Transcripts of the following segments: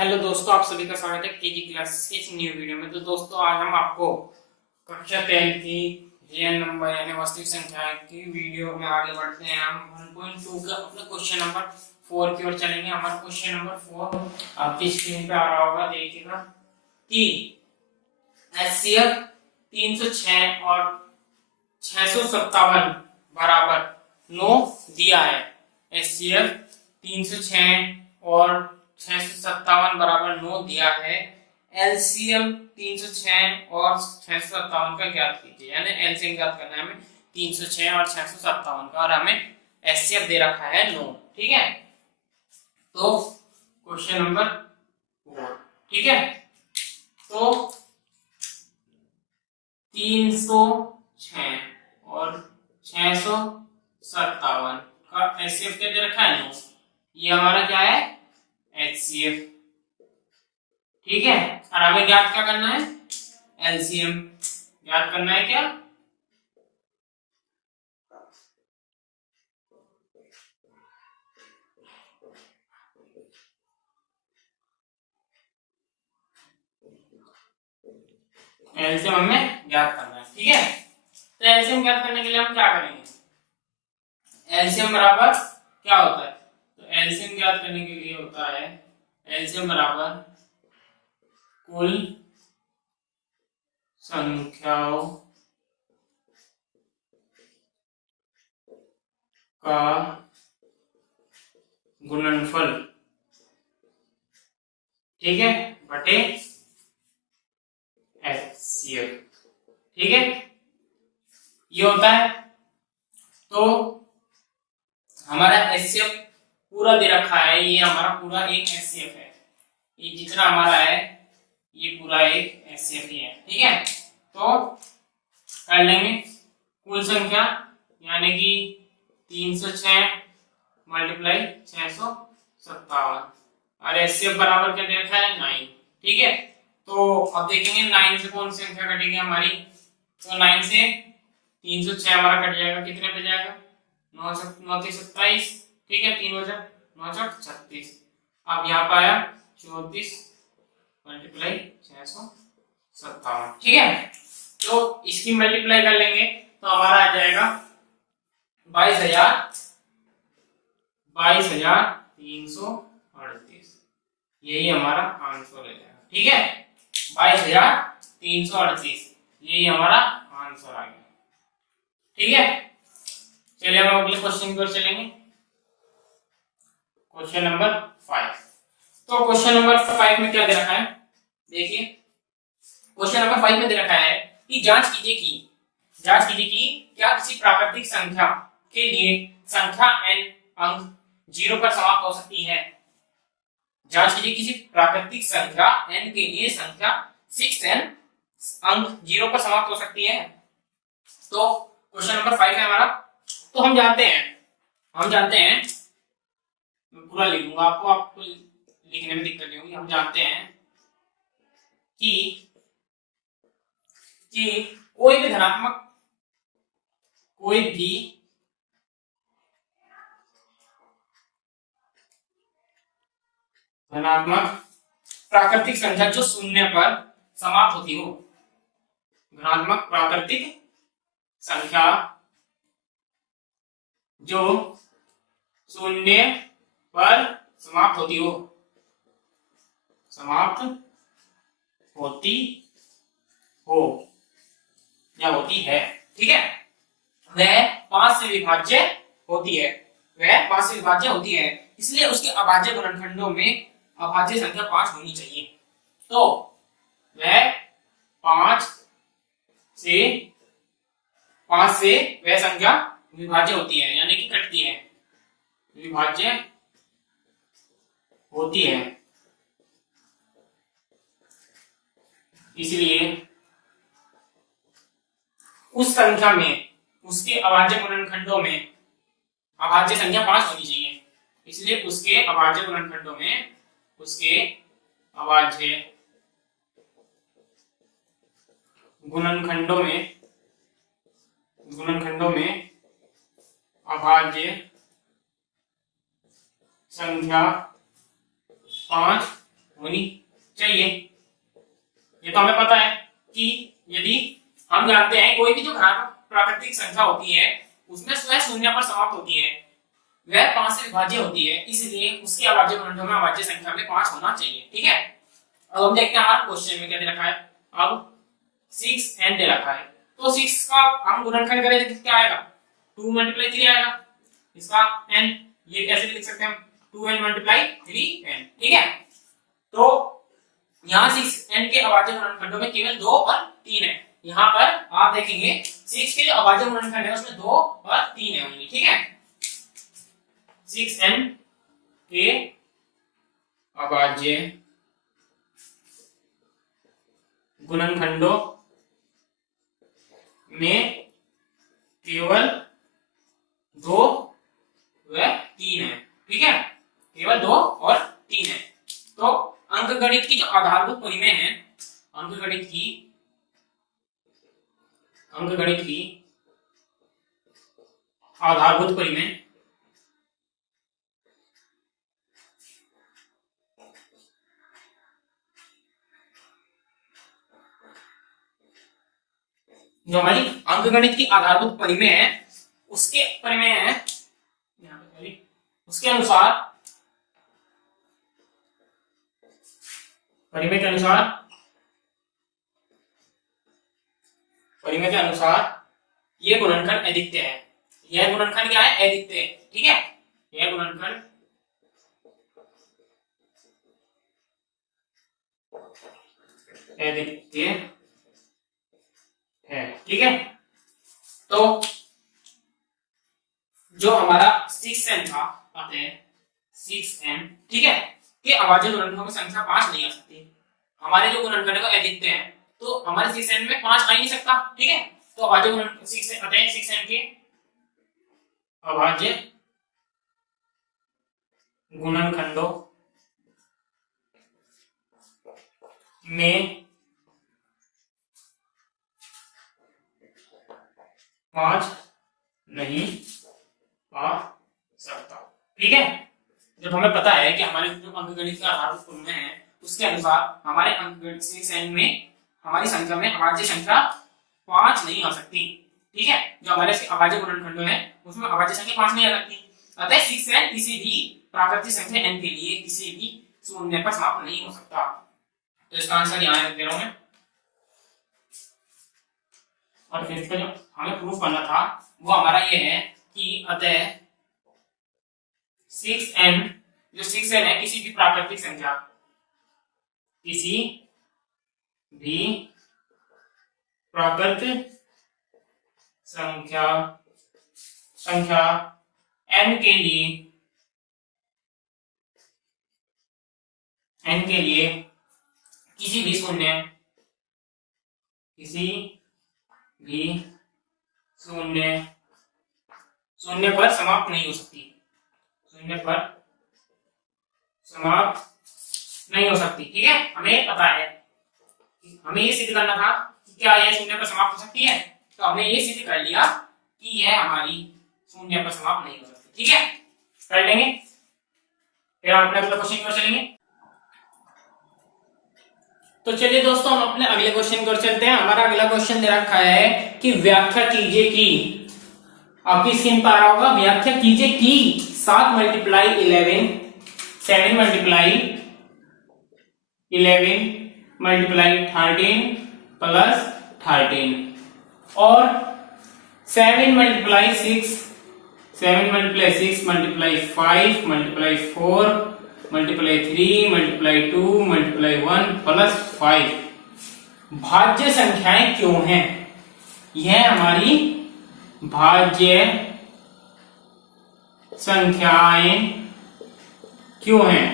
Hello दोस्तों, आप सभी का स्वागत है केजी क्लासेस के इस न्यू वीडियो में। तो दोस्तों, आज हम आपको कक्षा 10 की रियल नंबर यानी वास्तविक संख्या की वीडियो में आगे बढ़ते हैं। हम 1.2 का अपने क्वेश्चन नंबर 4 की ओर चलेंगे। हमारा क्वेश्चन नंबर 4 आपकी स्क्रीन पे आ रहा होगा, देखिएगा कि एचसीएफ 306 और 657 बराबर 9 दिया है। एचसीएफ 306 और 657 बराबर 9 दिया है। एलसीएम 306 और 657 का ज्ञात कीजिए, यानी एलसीएम ज्ञात करना है हमें 306 और 657 का, और हमें एचसीएफ दे रखा है 9। ठीक है, तो क्वेश्चन नंबर 4, ठीक है, तो 306 और 657 का एचसीएफ क्या दे रखा है 9। ये हमारा क्या है, एचसीएफ। ठीक है, और हमें ज्ञात क्या करना है, एलसीएम ज्ञात करना है। क्या, एलसीएम हमें ज्ञात करना है। ठीक है, तो एलसीएम ज्ञात करने के लिए हम क्या करेंगे, एलसीएम बराबर क्या होता है, तो एलसीएम ज्ञात करने के लिए होता है एलसीएम बराबर कुल संख्याओं का गुणनफल, ठीक है, बटे एचसीएफ। ठीक है, ये होता है। तो हमारा एचसीएफ पूरा दे रखा है, ये हमारा पूरा एक एचसीएफ है। ये जितना हमारा है ये पूरा एक एचसीएफ ही है। ठीक है, तो कर लेंगे कुल संख्या, यानी कि 306 मल्टीप्लाई 657, और एचसीएफ बराबर क्या दे रखा है 9। ठीक है, तो अब देखेंगे 9 से कौन सी संख्या कटेगी हमारी, तो 9 से 306 हमारा कट जाएगा, कितने पे जाएगा, 9 27। ठीक है, 3 बचा 9 36। अब यहाँ पे आया 34 मल्टीप्लाई 657। ठीक है, तो इसकी मल्टीप्लाई कर लेंगे तो हमारा आ जाएगा 22,338। यही हमारा आंसर हो जाएगा। ठीक है, 22,338 यही हमारा आंसर आ गया। ठीक है, चलिए हम अगले क्वेश्चन की ओर चलेंगे, क्वेश्चन नंबर 5। तो क्वेश्चन नंबर 5 में क्या दे रखा है, देखिए क्वेश्चन नंबर 5 में दे रखा है कि जांच कीजिए कि क्या किसी प्राकृतिक संख्या के लिए संख्या n अंक 0 पर समाप्त हो सकती है। जांच कीजिए किसी प्राकृतिक संख्या n के लिए संख्या 6n अंक 0 पर समाप्त हो सकती है। तो क्वेश्चन नंबर 5 है हमारा। तो हम जानते हैं, मैं पूरा लिखूंगा, आपको लिखने में दिक्कत नहीं होगी। हम जानते हैं कि कोई भी धनात्मक प्राकृतिक संख्या जो शून्य पर समाप्त होती हो, धनात्मक प्राकृतिक संख्या जो शून्य पर समाप्त होती है, ठीक है, वह 5 से विभाज्य होती है। इसलिए उसके अभाज्य गुणनखंडों में अभाज्य संख्या 5 होनी चाहिए। तो वह 5 से वह संख्या विभाज्य होती है, यानी कि कटती है, विभाज्य होती है। इसलिए उस संख्या में उसके अभाज्य गुणनखंडों में अभाज्य संख्या 5 होनी चाहिए। इसलिए उसके अभाज्य गुणनखंडों में अभाज्य संख्या 5 होनी चाहिए। ये तो हमें पता है कि यदि हम जानते हैं कोई भी जो प्राकृतिक संख्या होती है उसमें स्वयं शून्य पर समाप्त होती है, वह 5 से विभाज्य होती है, इसलिए उसकी अभाज्य गुणनखंडों में अभाज्य संख्या में 5 होना चाहिए। ठीक है, अब हम देखते हैं हमारे क्वेश्चन में क्या दे रखा है। अब 6n दे रखा है, तो 6 का हम गुणनखंड करें तो क्या आएगा, 2 × 3 आएगा। इसका n ये कैसे लिख सकते हैं हम, 2n × 3n। ठीक है, तो यहाँ 6n के अभाज्य गुणनखंडों में केवल 2 और 3 है। यहाँ पर आप देखेंगे 6 के जो अभाज्य गुणनखंड है उसमें 2 और 3 है only। ठीक है, 6n के अभाज्य गुणनखंडों में केवल 2 व 3 है। ठीक है, केवल 2 और 3 है। तो अंकगणित की जो आधारभूत परिमेय है, अंकगणित की आधारभूत परिमेय जो हमारी अंकगणित की आधारभूत परिमेय है उसके परिमेय है उसके अनुसार परिमेय के अनुसार ये गुणनखंड अद्वितीय है। यह गुणनखंड क्या है, अद्वितीय है। ठीक है, यह गुणनखंड अद्वितीय है। ठीक है, तो जो हमारा 6n था, अतः 6n ठीक है के अभाज्य गुणनखंडों में संख्या 5 नहीं आ सकती। हमारे जो गुणनखंड है वो अद्वितीय है, तो हमारे 6n में 5 आ ही नहीं सकता। ठीक है, तो अभाज्य गुणनखंड 6n के अभाज्य गुणनखंडों में 5 नहीं आ सकता। ठीक है, जब हमें पता है कि हमारे जो अंकगणित का आधारभूत परिमेय है उसके अनुसार हमारे अंकगणित 6n में हमारी संख्या में अभाज्य संख्या 5 नहीं आ सकती। ठीक है, जो हमारे अभाज्य गुणनखंड है उसमें अभाज्य संख्या 5 नहीं आ सकती। अतः 6n किसी भी प्राकृतिक संख्या n के लिए किसी भी शून्य पर समाप्त नहीं हो सकता। तो इसका आंसर यहाँ लिख दे रहा हूं मैं। और फिर इसका जो हमें प्रूफ करना था वो हमारा ये है कि अतः 6n जो 6n है किसी भी प्राकृतिक संख्या संख्या n के लिए किसी भी शून्य पर समाप्त नहीं हो सकती। ठीक है, हमें पता है, हमें ये सिद्ध करना था कि क्या यह शून्य पर समाप्त हो सकती है, तो हमने ये सिद्ध कर लिया कि यह हमारी शून्य पर समाप्त नहीं हो सकती। ठीक है, कर लेंगे, फिर हम अपने अगले क्वेश्चन की ओर चलेंगे। तो चलिए दोस्तों हम अपने अगले क्वेश्चन की ओर चलते हैं। हमारा अगला क्वेश्चन दे रखा है कि व्याख्या कीजिए कि, आपकी स्क्रीन पर आ रहा होगा, व्याख्या कीजिए कि 7 × 11 7 × 11 × 13 प्लस 13 और 7 × 6 7 × 6 × 5 × 4 × 3 × 2 × 1 प्लस 5 भाज्य संख्याएं क्यों हैं? यह हमारी भाज्य संख्याएं क्यों हैं?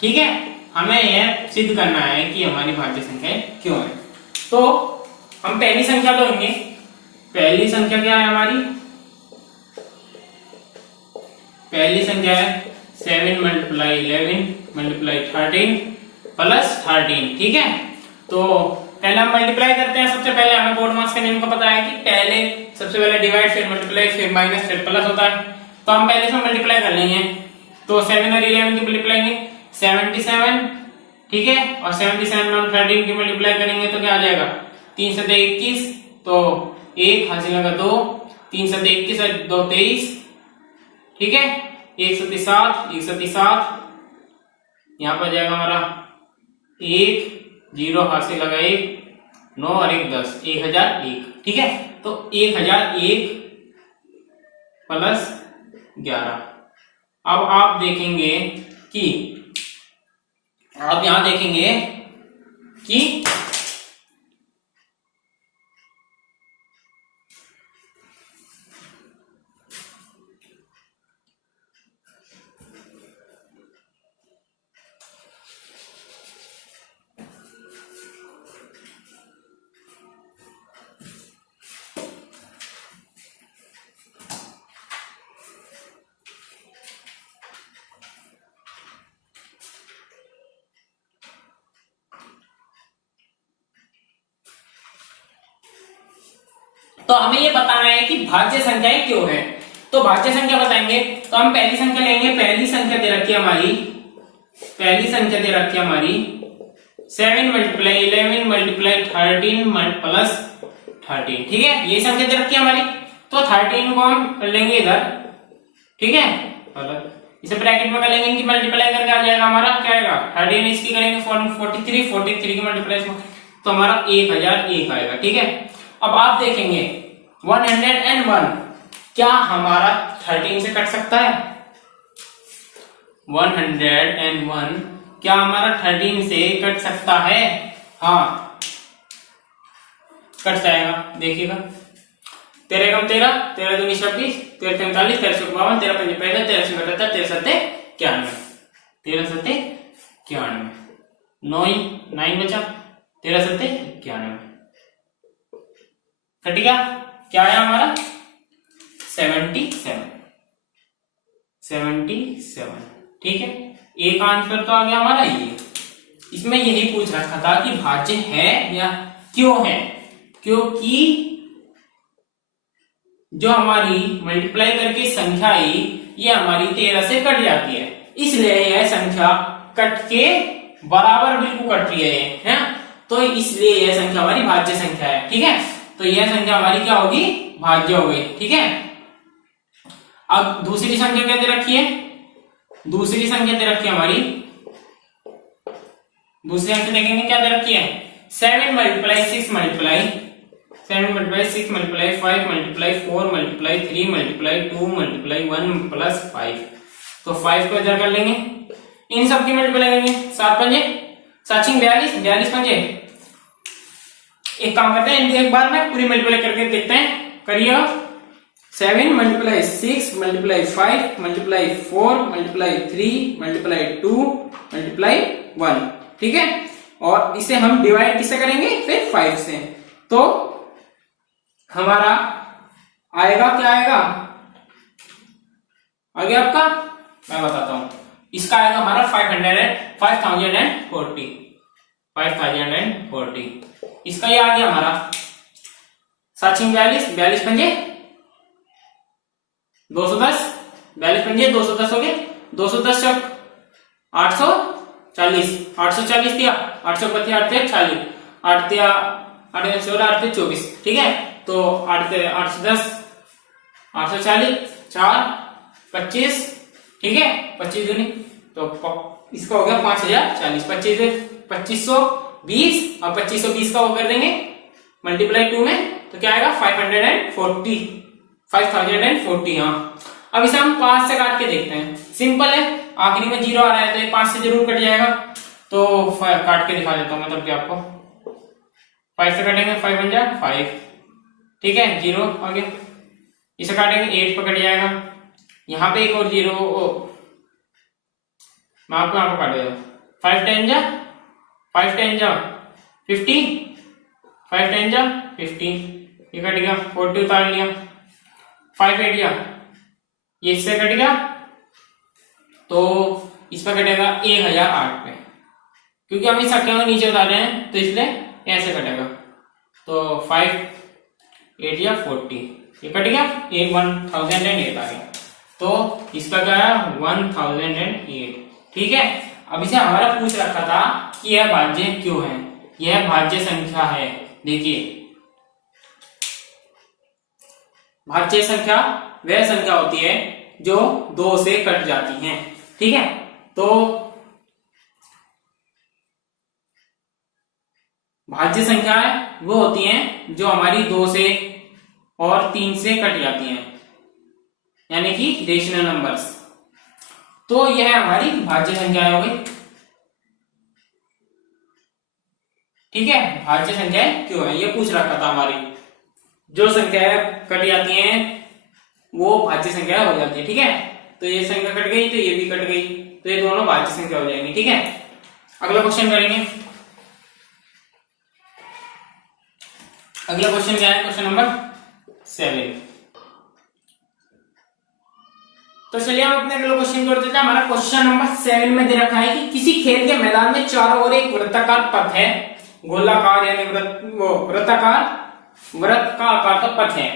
ठीक है, हमें यह सिद्ध करना है कि हमारी भाज्य संख्याएं क्यों हैं। तो हम पहली संख्या लेंगे। पहली संख्या क्या है हमारी? पहली संख्या है 7 × 11 × 13 प्लस 13। ठीक है, तो पहले हम मल्टीप्लाई करते हैं। सबसे पहले हमें बोर्ड मास के नियम का पता है कि पहले सबसे पहले डिवाइड फिर मल्टीप्लाई फिर माइनस फिर प्लस होता है। तो हम पहले इसमें मल्टीप्लाई कर लेंगे। तो 7 और 11 की मल्टीप्लाई करेंगे 77, ठीक है, और 77 में हम 13 की मल्टीप्लाई करेंगे तो क्या आ जाएगा 3 7 21, तो 1 हासिल होगा 2, 3 7 21 और 2 23, ठीक है, 107 107, यहाँ पर जाएगा हमारा 1 0 हासिल लगा 1, 9 और 1 10, 1001, ठीक है। तो 1001 प्लस 11। अब आप देखेंगे कि आप यहां देखेंगे कि तो हमें ये बताना है कि भाज्य संख्याएं क्यों है। तो भाज्य संख्या बताएंगे तो हम पहली संख्या लेंगे। पहली संख्या दे रखी है हमारी, पहली संख्या दे रखी है हमारी 7 मल्टीप्लाई 11 मल्टीप्लाई 13 प्लस 13, ठीक है, ये संख्या दे रखी है हमारी। तो 13 को हम कर लेंगे इधर, ठीक है, इसे ब्रैकेट में कर लेंगे, इनकी मल्टीप्लाई करके आ जाएगा हमारा क्या आएगा 13, इसकी करेंगे 43 की मल्टीप्लाई तो हमारा 1001 आएगा, ठीक है। अब आप देखेंगे 101 क्या हमारा 13 से कट सकता है? 101 क्या हमारा 13 से कट सकता है? हाँ कट जाएगा, देखिएगा 13 कम 13, 13 दूनी 26, 13 43, 13 52, 13 पंजे 65, 13 से 78, 13 सत्ते 91, 13 सत्ते 91, 9 बचा, 13 सत्ते 91, कट गया, क्या आया हमारा 77, ठीक है। एक आंसर तो आ गया हमारा ये। इसमें यही पूछ रखा था कि भाज्य है या क्यों है, क्योंकि जो हमारी मल्टीप्लाई करके संख्या आई ये हमारी 13 से कट जाती है, इसलिए यह संख्या कट के बराबर बिल्कुल कट रही है, तो इसलिए यह संख्या हमारी भाज्य संख्या है, ठीक है। तो यह संख्या हमारी क्या होगी, भाज्य हो गई, ठीक है। अब दूसरी संख्या क्या दे रखी है, दूसरी संख्या दे रखी है हमारी, दूसरी संख्या देखेंगे क्या दे रखी है 7 multiply 6 multiply 7 multiply 6 multiply 5 multiply 4 multiply 3 multiply 2 multiply 1 plus 5, तो 5 को इधर कर लेंगे, इन सब की मल्टीप्लाई करेंगे 7 पंजे 7 42, 42 पंजे। एक काम करते हैं, इनकी एक बार में पूरी मल्टीप्लाई करके देखते हैं, करिए 7 multiply 6 multiply 5 multiply 4 multiply 3 multiply 2 multiply 1, ठीक है। और इसे हम डिवाइड किससे करेंगे, फिर 5 से, तो हमारा आएगा क्या आएगा, आगे आपका मैं बताता हूं, इसका आएगा हमारा 5040, इसका ये आ गया हमारा 7 42, 42 पंजे 210, 42 पंजे 210 हो गए, 210 चौक 840, 840 दिया, 825 8 40, 8 दिया 8 16 8 24, ठीक है। तो 810 840 4 25, ठीक है, 25 दूनी तो इसका हो गया 5040, 2520 और 2520 का वो कर देंगे मल्टीप्लाई 2 में, तो क्या आएगा 5040, हाँ। अब इसे हम 5 से काट के देखते हैं, सिंपल है, आखिरी में 0 आ रहा है तो ये 5 से जरूर कट जाएगा, तो काट के दिखा देता हूं मैं तब भी आपको। 5 से काटेंगे 5 बन जाए 5, ठीक है, 0 आ गया, इसे काटेंगे 8 पे कट जाएगा, यहाँ पे एक और 0, मैं आपको यहाँ पे काट देता हूं, 5 10 जा 50, 5 10 जा 50, ये कट गया, 40 उतार लिया, 5 8 गया, ये इससे कट गया, तो इस पर कटेगा 1008 पे, क्योंकि हम इस संख्या को नीचे उतार रहे हैं तो इसलिए ऐसे कटेगा, तो 5 8 या 40, ये कट गया, 1008 आ गया, तो इसका क्या है 1008। ठीक है, अब इसे हमारा पूछ रखा था कि यह भाज्य क्यों है, यह भाज्य संख्या है। देखिए भाज्य संख्या वह संख्या होती है जो 2 से कट जाती है। ठीक है, तो भाज्य संख्याएं वो होती हैं जो हमारी 2 से और 3 से कट जाती हैं, यानी कि रेशनल नंबर्स। तो यह हमारी भाज्य संख्याएं हो गई। ठीक है, भाज्य संख्याएं क्यों है ये पूछ रखा था हमारी। जो संख्याएं कट जाती हैं वो भाज्य संख्या हो जाती है। ठीक है, तो ये संख्या कट गई तो ये भी कट गई, तो ये दोनों भाज्य संख्या हो जाएंगी। ठीक है, अगला क्वेश्चन करेंगे। अगला क्वेश्चन क्या है, क्वेश्चन नंबर 7। तो चलिए हम अपने अगले क्वेश्चन को करते हैं। हमारा क्वेश्चन नंबर 7 में दे रखा है कि किसी खेल के मैदान में चारों ओर एक वृत्ताकार पथ है, गोलाकार यानी वृत्ताकार व्रत का आकार का पथ है।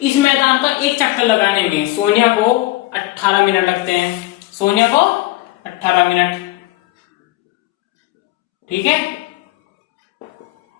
इस मैदान का एक चक्कर लगाने में सोनिया को 18 मिनट लगते हैं। सोनिया को 18 मिनट, ठीक है,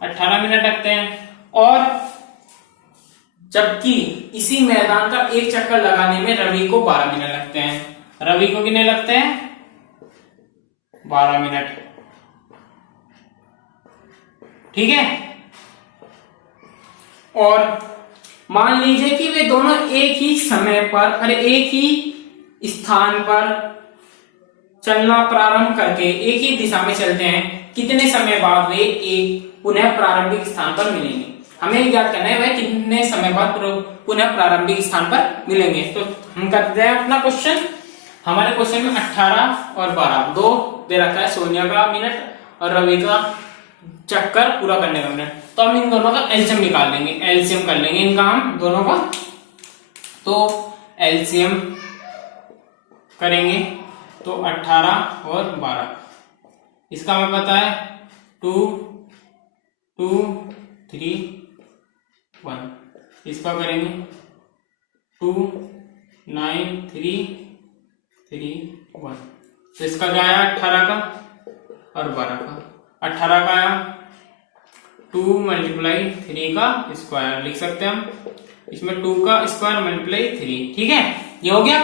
18 मिनट लगते हैं। और जबकि इसी मैदान का एक चक्कर लगाने में रवि को 12 मिनट लगते हैं। रवि को कितने लगते हैं 12 मिनट। ठीक है, और मान लीजिए कि वे दोनों एक ही समय पर एक ही स्थान पर चलना प्रारंभ करके एक ही दिशा में चलते हैं। कितने समय बाद वे एक पुनः प्रारंभिक स्थान पर मिलेंगे। हमें ज्ञात करना है वह कितने समय बाद पुनः प्रारंभिक स्थान पर मिलेंगे। तो हम करते हैं अपना क्वेश्चन। हमारे क्वेश्चन में 18 और 12 दो दे रखा है, सोनिया का मिनट और रवि का चक्कर पूरा करने का मिनट। तो हम इन दोनों का एलसीएम निकाल लेंगे, एलसीएम कर लेंगे इनका हम दोनों का। तो एलसीएम करेंगे तो 18 और 12, इसका हमें पता है 2 2 3 1। इसका करेंगे 2 9 3 3 1। तो इसका क्या आया 18 का और 12 का। 18 का आया 2 × 3 का स्क्वायर लिख सकते हैं हम, इसमें 2 का स्क्वायर मल्टीप्लाई 3। ठीक है, ये हो गया।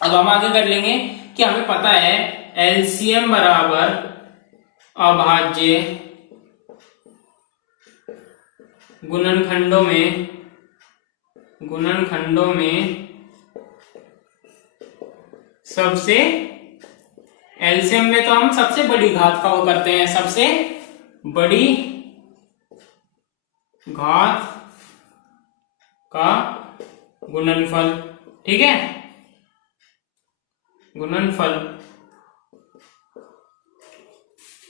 अब हम आगे कर लेंगे कि हमें पता है एलसीएम बराबर अभाज्य गुणनखंडों में सबसे एलसीएम में तो हम सबसे बड़ी घात का वो करते हैं, सबसे बड़ी घात का गुणनफल। ठीक है, गुणनफल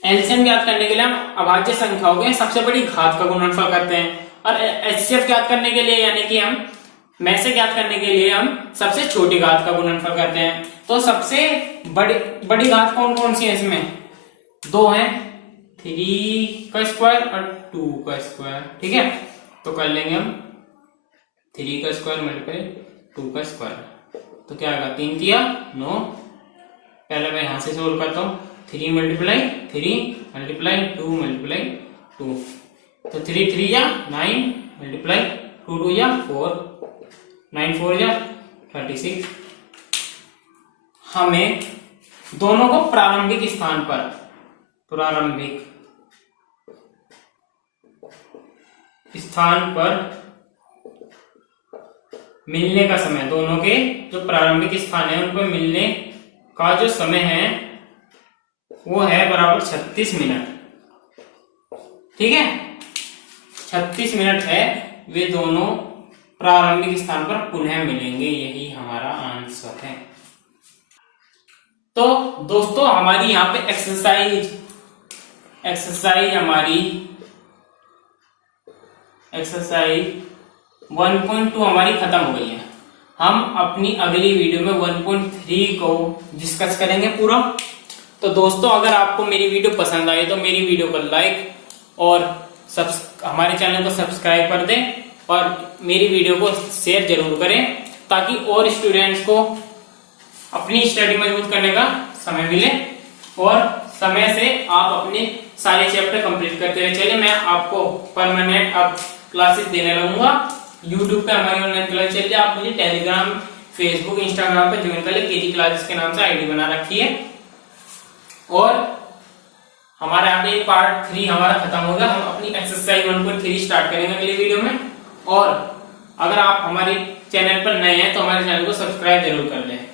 एलसीएम ज्ञात करने के लिए हम अभाज्य संख्याओं के सबसे बड़ी घात का गुणनफल करते हैं, और एचसीएफ ज्ञात करने के लिए यानी कि हम में से ज्ञात करने के लिए हम सबसे छोटी घात का गुणनफल करते हैं। तो सबसे बड़ी घात कौन कौन सी है इसमें, दो हैं, 3 का स्क्वायर और 2 का स्क्वायर। ठीक है, तो कर लेंगे हम 3 का स्क्वायर मल्टीप्लाई 2 का स्क्वायर। तो क्या आएगा 3 दिया 9। पहले मैं यहां से सोल्व करता हूं, 3 मल्टीप्लाई 3 मल्टीप्लाई 2 मल्टीप्लाई 2। तो 3 3 या 9 मल्टीप्लाई 2 2 या 4, 9 4 या 36। हमें दोनों को प्रारंभिक स्थान पर मिलने का समय, दोनों के जो प्रारंभिक स्थान है उनको मिलने का जो समय है वो है बराबर 36 मिनट। ठीक है, 36 मिनट है, वे दोनों प्रारंभिक स्थान पर पुनः मिलेंगे, यही हमारा आंसर है। तो दोस्तों हमारी यहाँ पे एक्सरसाइज 1.2 हमारी खत्म हो गई है। हम अपनी अगली वीडियो में 1.3 को डिस्कस करेंगे पूरा। तो दोस्तों अगर आपको मेरी वीडियो पसंद आई तो मेरी वीडियो को लाइक और हमारे चैनल को सब्सक्राइब कर दें और मेरी वीडियो को शेयर जरूर करें। ताकि और स्टूडेंट्स को अपनी स्टडी मजबूत करने का समय मिले और समय से आप अपने सारे चैप्टर कंप्लीट करते रहे। चलिए मैं आपको परमानेंट अब क्लासेस देने लगूंगा यूट्यूब पे। हमारी ऑनलाइन क्लास चल रही है, आप मुझे टेलीग्राम, फेसबुक, इंस्टाग्राम पे ज्वाइन कर ले। केजी क्लासेस के नाम से आईडी बना रखी है। और हमारा यहाँ पे पार्ट 3 हमारा खत्म हो गया। हम अपनी एक्सरसाइज 1.3 स्टार्ट करेंगे अगले वीडियो में। और अगर आप हमारे चैनल पर नए हैं तो हमारे चैनल को सब्सक्राइब जरूर कर लें।